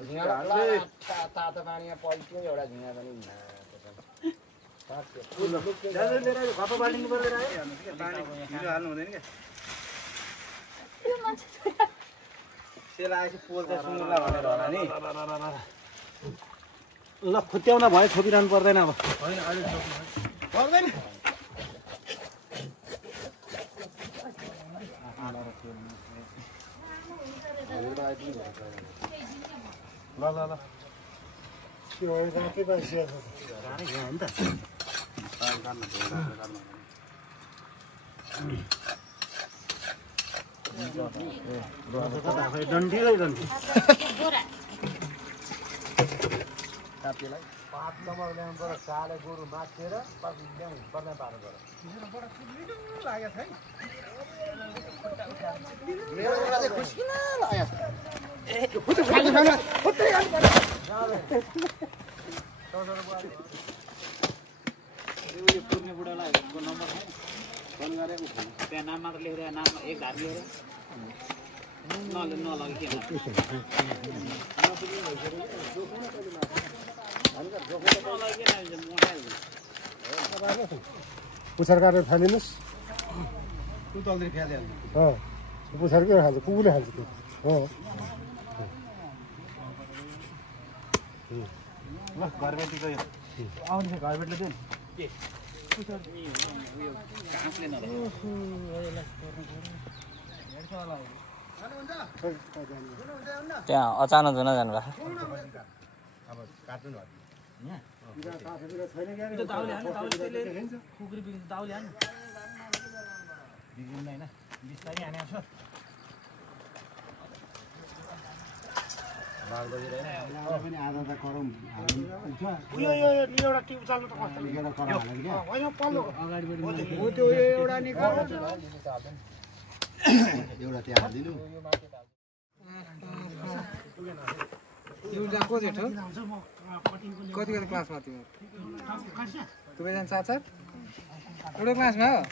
तातो पानीमा पल्ट्यो एउटा झिँगा पनि घप्पा बाल्टिनु पर्दैन पानी हाल्नु हुँदैन क्या सेल आएपछि पोल चाहिँ सुँगुरलाई भनेर होला नि ल खुट्याउन भयो छोपिरहनु पर्दैन अब होइन अहिले पर्दैन ल ल ल त्यो राखे बसिया छ गाह्रै भयो नि त डन्ठीलाई डन्ठी पात नम्बर ल्याउनुपर्छ काले गोरु माछेर ल्याउँ पर्ने पारो गर मेरो एउटा चाहिँ खुसी न यो पुर्ने बुढालाई नम्बर छैन फोन गरेर त्यहाँ नाम मात्र लेखेर नाम एक धार लिएर नलगे के पुछार काटेर फालिनुहोस् तँ तलतिर फ्यालिहाल्नु पुछार के खान्छ कुकुरले खान्छ त्यो ल घरबेटी गयो आउने घरबेटीले दिनु के घाँसले त्यहाँ अचानक हुन जानुभएको अब काट्नु बिग्रिँदैन बिस्तारै हाने छ पनि आधा त करौँ यो एउटा टिप चाल्नु त कस्तो एउटा निकाल्नु एउटा त्यहाँ हालिदिनु यो जाको जेठो कति क्लासमा तिमी तपाईँ साथ साथ एउटा क्लासमा हो